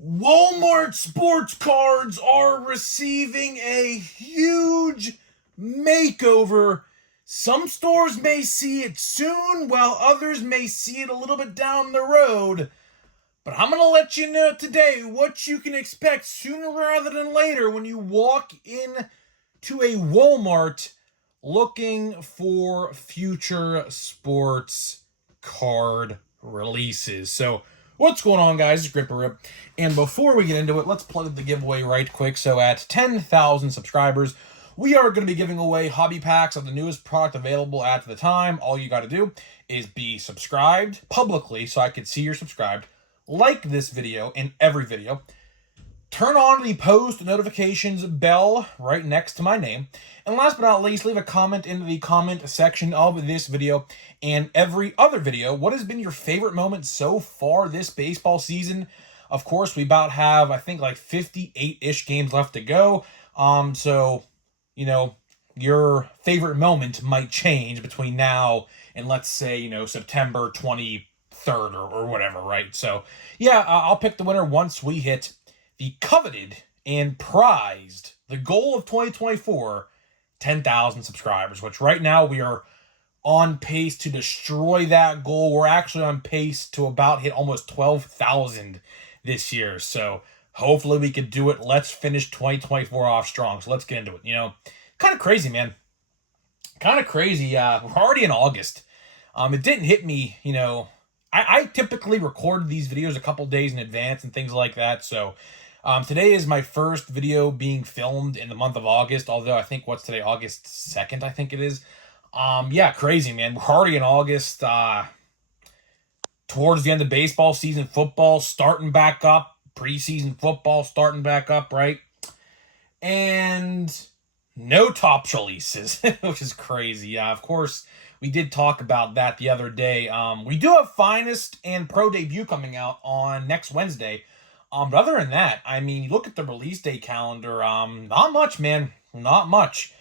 Walmart sports cards are receiving a huge makeover. Some stores may see it soon, while others may see it a little bit down the road. But I'm going to let you know today what you can expect sooner rather than later when you walk in to a Walmart looking for future sports card releases. So, what's going on, guys? It's Gripper Rip. And before we get into it, let's plug the giveaway right quick. So, at 10,000 subscribers, we are going to be giving away hobby packs of the newest product available at the time. All you got to do is be subscribed publicly so I can see you're subscribed. Like this video and every video. Turn on the post notifications bell right next to my name. And last but not least, leave a comment in the comment section of this video and every other video. What has been your favorite moment so far this baseball season? Of course, we about have, I think, like 58-ish games left to go. So, you know, your favorite moment might change between now and, let's say, September 23rd or whatever, right? So, yeah, I'll pick the winner once we hit the coveted and prized, the goal of 2024, 10,000 subscribers, which right now we are on pace to destroy that goal. We're actually on pace to about hit almost 12,000 this year. So hopefully we can do it. Let's finish 2024 off strong. So let's get into it. Kind of crazy, man. Kind of crazy. We're already in August. It didn't hit me, I typically record these videos a couple days in advance and things like that. So today is my first video being filmed in the month of August, although I think, what's today, August 2nd, I think it is. Yeah, crazy, man. We're already in August, towards the end of baseball season, football starting back up, preseason football starting back up, right? And no Topps releases, which is crazy. Yeah, of course, we did talk about that the other day. We do have Finest and Pro Debut coming out on next Wednesday. But other than that, I mean, you look at the release day calendar, not much, man. Not much.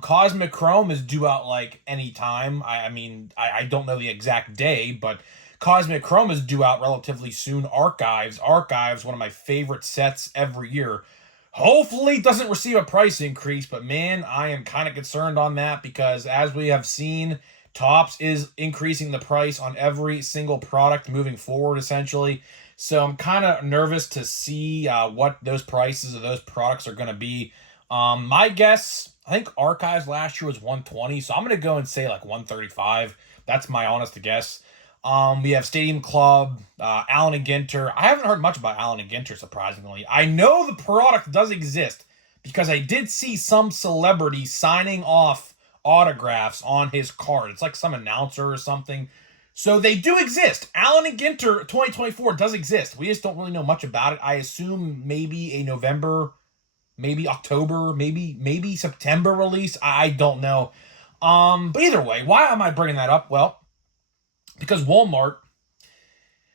Cosmic Chrome is due out like any time. I don't know the exact day, but Cosmic Chrome is due out relatively soon. Archives, one of my favorite sets every year. Hopefully doesn't receive a price increase, but man, I am kind of concerned on that because as we have seen, Topps is increasing the price on every single product moving forward, essentially. So I'm kind of nervous to see what those prices of those products are going to be. My guess, I think Archives last year was 120, so I'm going to go and say like 135. That's my honest guess. We have Stadium Club, Allen and Ginter. I haven't heard much about Allen and Ginter, surprisingly. I know the product does exist because I did see some celebrity signing off autographs on his card. It's like some announcer or something. So they do exist. Allen and Ginter 2024 does exist. We just don't really know much about it. I assume maybe a November, maybe October, maybe September release. I don't know. But either way, why am I bringing that up? Well, because Walmart,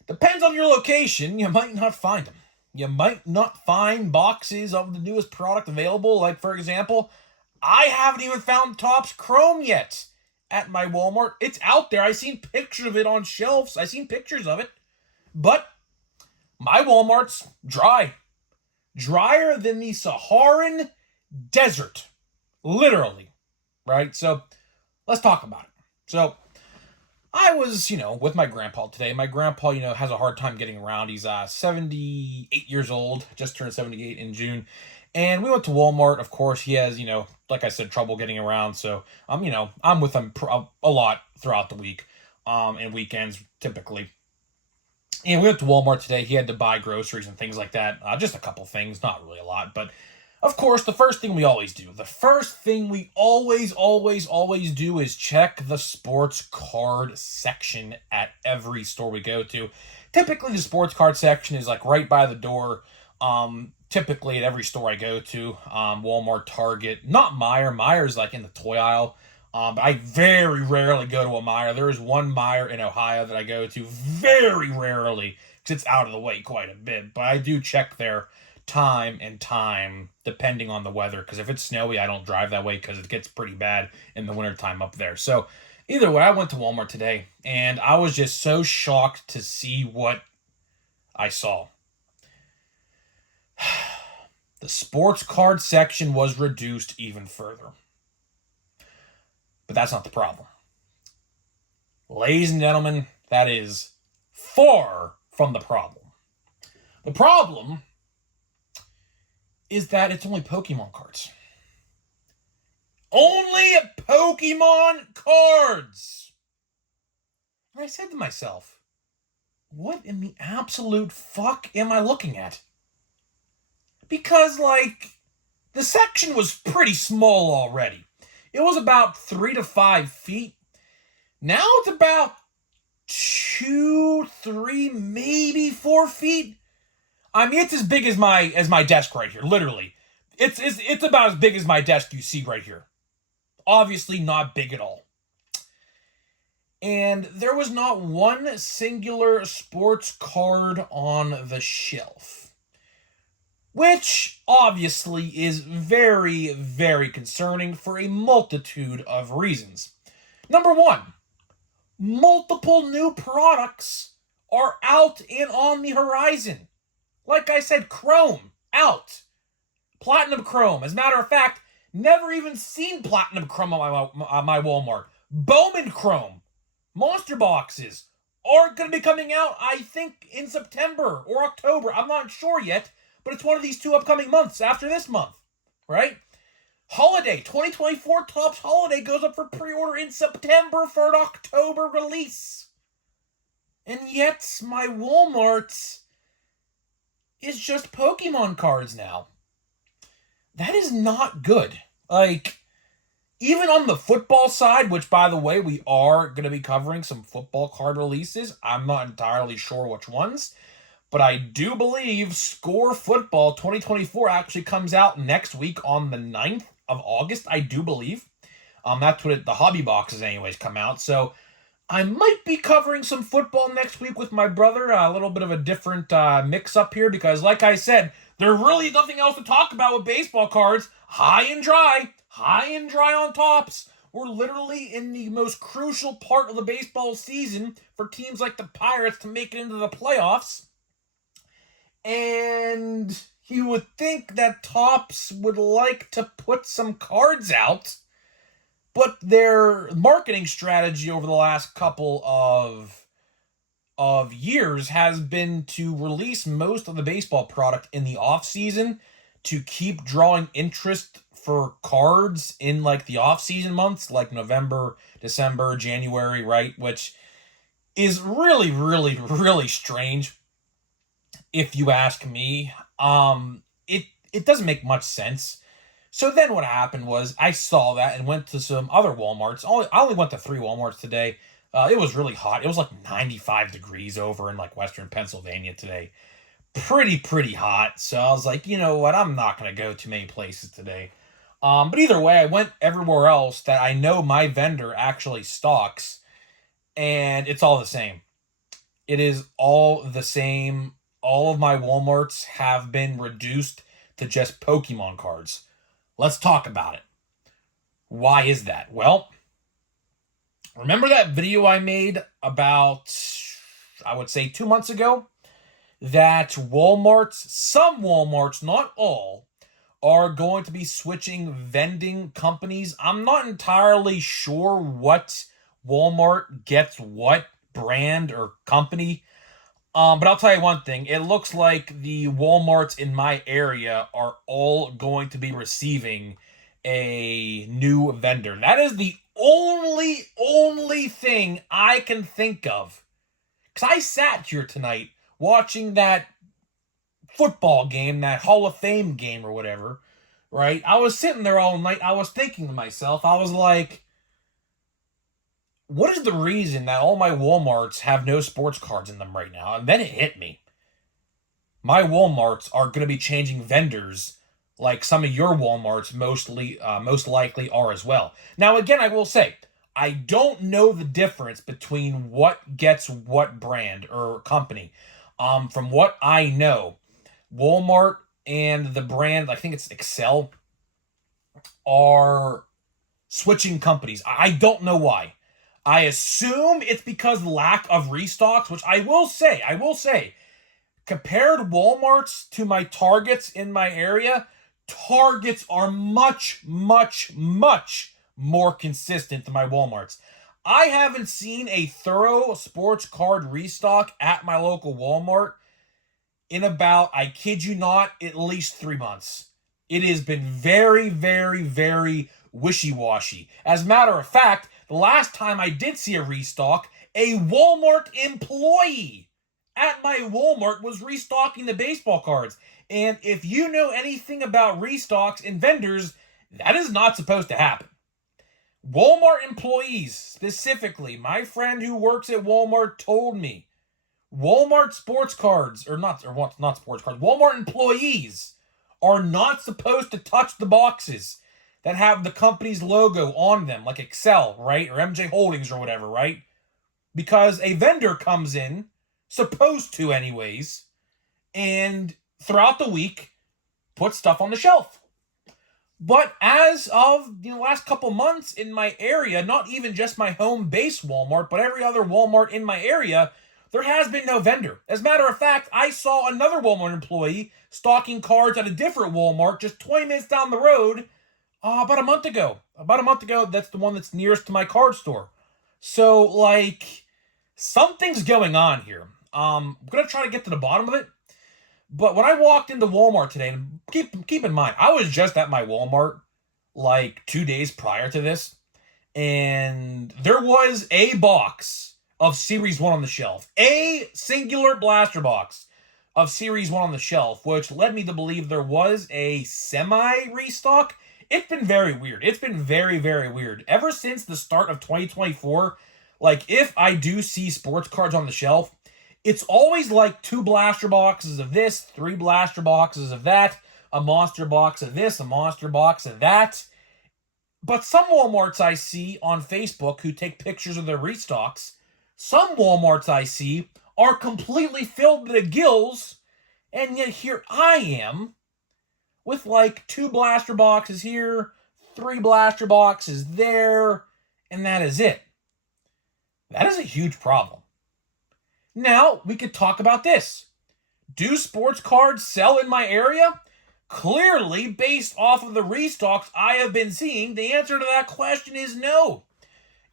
depends on your location, you might not find them. You might not find boxes of the newest product available. Like, for example, I haven't even found Topps Chrome yet at my Walmart. It's out there. I've seen pictures of it on shelves. I've seen pictures of it. But my Walmart's dry. Drier than the Saharan desert. Literally. Right? So, let's talk about it. So, I was, with my grandpa today. My grandpa, has a hard time getting around. He's 78 years old, just turned 78 in June. And we went to Walmart. Of course, he has, like I said, trouble getting around. So, I'm with him a lot throughout the week and weekends, typically. And we went to Walmart today. He had to buy groceries and things like that. Just a couple things, not really a lot. But, of course, the first thing we always do, always do is check the sports card section at every store we go to. Typically, the sports card section is like right by the door. Typically at every store I go to, Walmart, Target, not Meijer. Meijer's like in the toy aisle. But I very rarely go to a Meijer. There is one Meijer in Ohio that I go to very rarely because it's out of the way quite a bit. But I do check there time and time, depending on the weather. Because if it's snowy, I don't drive that way because it gets pretty bad in the wintertime up there. So either way, I went to Walmart today, and I was just so shocked to see what I saw. the sports card section was reduced even further. But that's not the problem. Ladies and gentlemen, that is far from the problem. The problem is that it's only Pokemon cards. Only Pokemon cards! And I said to myself, what in the absolute fuck am I looking at? Because, the section was pretty small already. It was about 3 to 5 feet. Now it's about 2, 3, maybe 4 feet. I mean, it's as big as my desk right here, literally. It's about as big as my desk you see right here. Obviously not big at all. And there was not one singular sports card on the shelf. Which, obviously, is very, very concerning for a multitude of reasons. Number one, multiple new products are out and on the horizon. Like I said, Chrome, out. Platinum Chrome. As a matter of fact, never even seen Platinum Chrome on my Walmart. Bowman Chrome. Monster boxes are going to be coming out, I think, in September or October. I'm not sure yet, but it's one of these 2 upcoming months after this month, right? Holiday, 2024 Topps Holiday goes up for pre-order in September for an October release. And yet, my Walmart is just Pokemon cards now. That is not good. Even on the football side, which, by the way, we are going to be covering some football card releases. I'm not entirely sure which ones. But I do believe Score Football 2024 actually comes out next week on the 9th of August, I do believe. That's what the hobby boxes anyways come out. So I might be covering some football next week with my brother. A little bit of a different mix-up here because, like I said, there's really nothing else to talk about with baseball cards. High and dry on Topps. We're literally in the most crucial part of the baseball season for teams like the Pirates to make it into the playoffs. And you would think that Topps would like to put some cards out, but their marketing strategy over the last couple of years has been to release most of the baseball product in the off-season to keep drawing interest for cards in the off-season months, like November, December, January, right? Which is really, really, really strange. If you ask me, it doesn't make much sense. So then what happened was I saw that and went to some other Walmarts. I only went to 3 Walmarts today. It was really hot. It was 95 degrees over in Western Pennsylvania today. Pretty hot. So I was like, you know what? I'm not going to go too many places today. But either way, I went everywhere else that I know my vendor actually stocks. And it's all the same. It is all the same. All of my Walmarts have been reduced to just Pokemon cards. Let's talk about it. Why is that? Well, remember that video I made about, I would say 2 months ago? That Walmarts, some Walmarts, not all, are going to be switching vending companies. I'm not entirely sure what Walmart gets what brand or company. But I'll tell you one thing. It looks like the Walmarts in my area are all going to be receiving a new vendor. That is the only thing I can think of. Because I sat here tonight watching that football game, that Hall of Fame game or whatever, right? I was sitting there all night. I was thinking to myself, I was like, what is the reason that all my Walmarts have no sports cards in them right now? And then it hit me. My Walmarts are going to be changing vendors like some of your Walmarts most likely are as well. Now, again, I will say, I don't know the difference between what gets what brand or company. From what I know, Walmart and the brand, I think it's Excel, are switching companies. I don't know why. I assume it's because of lack of restocks, which I will say, compared Walmarts to my Targets in my area, Targets are much, much, much more consistent than my Walmarts. I haven't seen a thorough sports card restock at my local Walmart in about, I kid you not, at least 3 months. It has been very, very, very wishy-washy. As a matter of fact, the last time I did see a restock, a Walmart employee at my Walmart was restocking the baseball cards. And if you know anything about restocks and vendors, that is not supposed to happen. Walmart employees, specifically, my friend who works at Walmart told me, Walmart sports cards, not sports cards, Walmart employees are not supposed to touch the boxes that have the company's logo on them, like Excel, right? Or MJ Holdings or whatever, right? Because a vendor comes in, supposed to anyways, and throughout the week, put stuff on the shelf. But as of the last couple months in my area, not even just my home base Walmart, but every other Walmart in my area, there has been no vendor. As a matter of fact, I saw another Walmart employee stocking cards at a different Walmart just 20 minutes down the road about a month ago. About a month ago, that's the one that's nearest to my card store. So, like, something's going on here. I'm going to try to get to the bottom of it. But when I walked into Walmart today, and keep in mind, I was just at my Walmart like 2 days prior to this, and there was a box of Series 1 on the shelf. A singular blaster box of Series 1 on the shelf, which led me to believe there was a semi-restock. It's been very weird. It's been very, very weird. Ever since the start of 2024, like, if I do see sports cards on the shelf, it's always like 2 blaster boxes of this, 3 blaster boxes of that, a monster box of this, a monster box of that. But some Walmarts I see on Facebook who take pictures of their restocks, some Walmarts I see are completely filled to the gills, and yet here I am with like 2 blaster boxes here, 3 blaster boxes there, and that is it. That is a huge problem. Now, we could talk about this. Do sports cards sell in my area? Clearly, based off of the restocks I have been seeing, the answer to that question is no.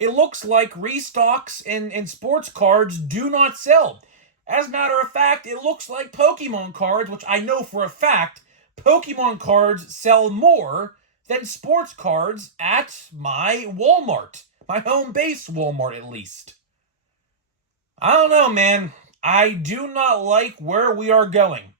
It looks like restocks and sports cards do not sell. As a matter of fact, it looks like Pokemon cards, which I know for a fact, Pokemon cards sell more than sports cards at my Walmart. My home base Walmart, at least. I don't know, man. I do not like where we are going.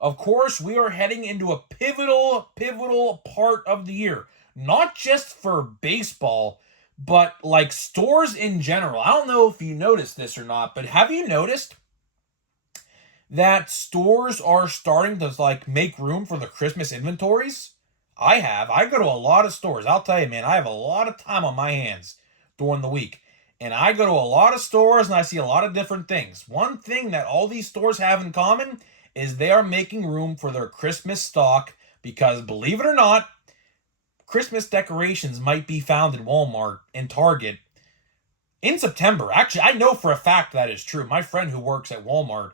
Of course, we are heading into a pivotal part of the year. Not just for baseball, but like stores in general. I don't know if you noticed this or not, but have you noticed that stores are starting to like make room for the Christmas inventories? I have. I go to a lot of stores. I'll tell you, man, I have a lot of time on my hands during the week. And I go to a lot of stores and I see a lot of different things. One thing that all these stores have in common is they are making room for their Christmas stock because, believe it or not, Christmas decorations might be found in Walmart and Target in September. Actually, I know for a fact that is true. My friend who works at Walmart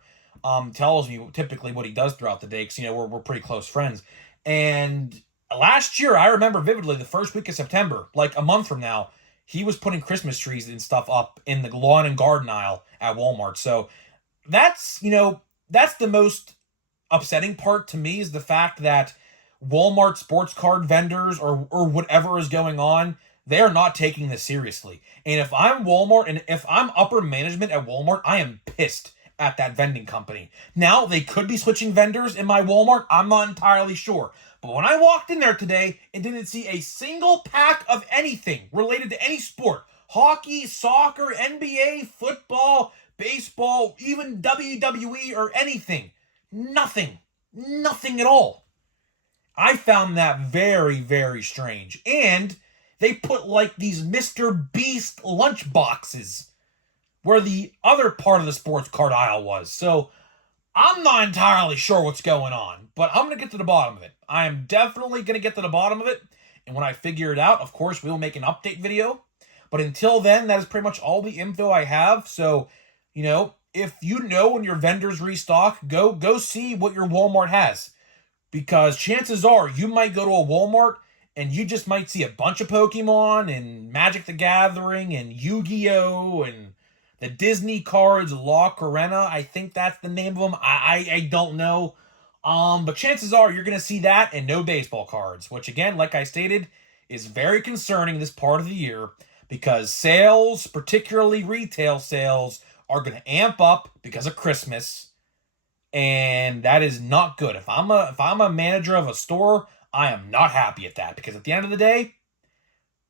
tells me typically what he does throughout the day because, you know, we're pretty close friends. And last year, I remember vividly the first week of September, like a month from now, he was putting Christmas trees and stuff up in the lawn and garden aisle at Walmart. So that's, you know, that's the most upsetting part to me is the fact that Walmart sports card vendors or whatever is going on, they are not taking this seriously. And if I'm Walmart and if I'm upper management at Walmart, I am pissed at that vending company. Now, they could be switching vendors in my Walmart. I'm not entirely sure. But when I walked in there today and didn't see a single pack of anything related to any sport, hockey, soccer, NBA, football, baseball, even WWE or anything, nothing at all. I found that very, very strange. And they put like these Mr. Beast lunch boxes where the other part of the sports card aisle was. So I'm not entirely sure what's going on, but I'm going to get to the bottom of it. I am definitely going to get to the bottom of it. And when I figure it out, of course, we'll make an update video. But until then, that is pretty much all the info I have. So, you know, if you know when your vendors restock, go see what your Walmart has. because chances are you might go to a Walmart and you just might see a bunch of Pokemon and Magic the Gathering and Yu-Gi-Oh! And the Disney cards, La Corena, I think that's the name of them. I don't know. But chances are you're going to see that and no baseball cards, which again, like I stated, is very concerning this part of the year because sales, particularly retail sales, are going to amp up because of Christmas. And that is not good. If I'm a manager of a store, I am not happy at that because at the end of the day,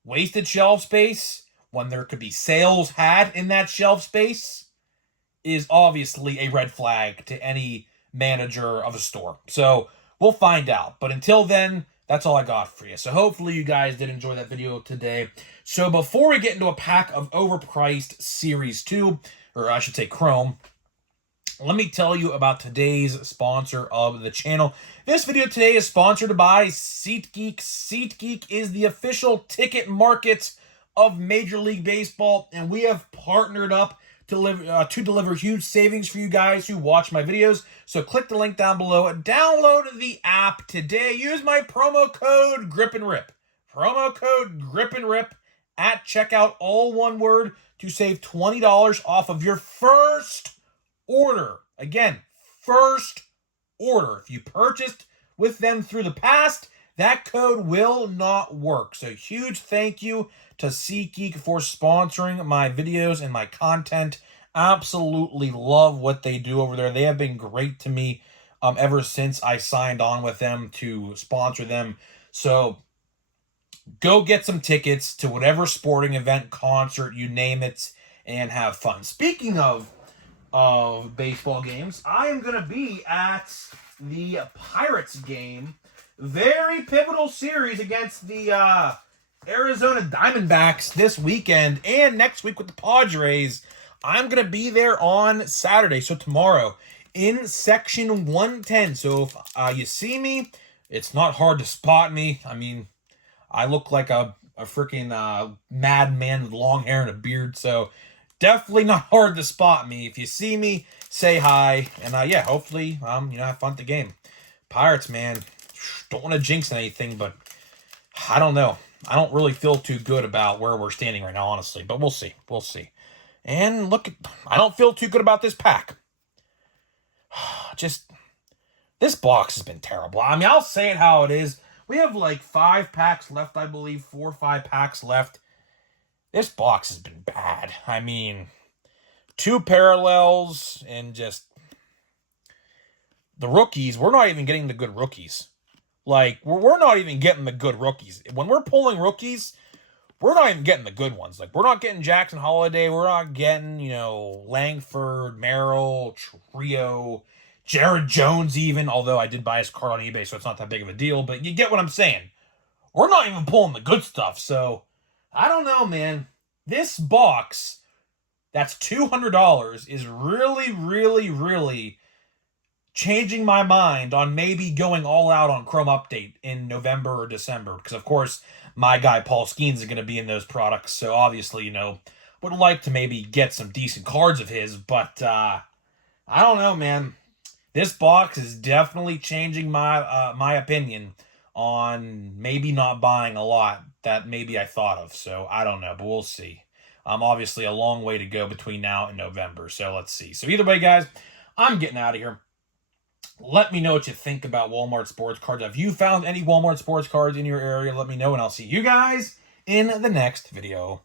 wasted shelf space when there could be sales had in that shelf space is obviously a red flag to any manager of a store. So we'll find out. But until then, that's all I got for you. So hopefully you guys did enjoy that video today. So before we get into a pack of overpriced Series 2, or I should say Chrome, let me tell you about today's sponsor of the channel. This video today is sponsored by SeatGeek. SeatGeek is the official ticket market of Major League Baseball, and we have partnered up to deliver huge savings for you guys who watch my videos. So click the link down below. Download the app today. Use my promo code GRIPANDRIP. Promo code GRIPANDRIP at checkout, all one word, to save $20 off of your first order. Again, first order. If you purchased with them through the past, that code will not work. So huge thank you to SeatGeek for sponsoring my videos and my content. Absolutely love what they do over there. They have been great to me ever since I signed on with them to sponsor them. So go get some tickets to whatever sporting event, concert, you name it, and have fun. Speaking of baseball games, I am going to be at the Pirates game. Very pivotal series against the Arizona Diamondbacks this weekend and next week with the Padres. I'm going to be there on Saturday, so tomorrow, in Section 110. So if you see me, it's not hard to spot me. I mean, I look like a freaking madman with long hair and a beard, so definitely not hard to spot me. If you see me, say hi, and yeah, hopefully, have fun at the game. Pirates, man, don't want to jinx anything, but I don't know. I don't really feel too good about where we're standing right now, honestly, but we'll see. We'll see. And look, I don't feel too good about this pack. Just, this box has been terrible. I mean, I'll say it how it is. We have like 5 packs left, I believe, 4 or 5 packs left. This box has been bad. I mean, 2 parallels and just the rookies. We're not even getting the good rookies. Like, we're not even getting the good rookies. When we're pulling rookies, we're not even getting the good ones. Like, we're not getting Jackson Holiday. We're not getting, Langford, Merrill, Trio, Jared Jones even. Although I did buy his card on eBay, so it's not that big of a deal. But you get what I'm saying. We're not even pulling the good stuff. So, I don't know, man. This box that's $200 is really, really, really changing my mind on maybe going all out on Chrome Update in November or December. Because, of course, my guy Paul Skeens is going to be in those products. So, obviously, would like to maybe get some decent cards of his. But, I don't know, man. This box is definitely changing my opinion on maybe not buying a lot that maybe I thought of. So, I don't know, but we'll see. Obviously, a long way to go between now and November. So, let's see. So, either way, guys, I'm getting out of here. Let me know what you think about Walmart sports cards. Have you found any Walmart sports cards in your area? Let me know, and I'll see you guys in the next video.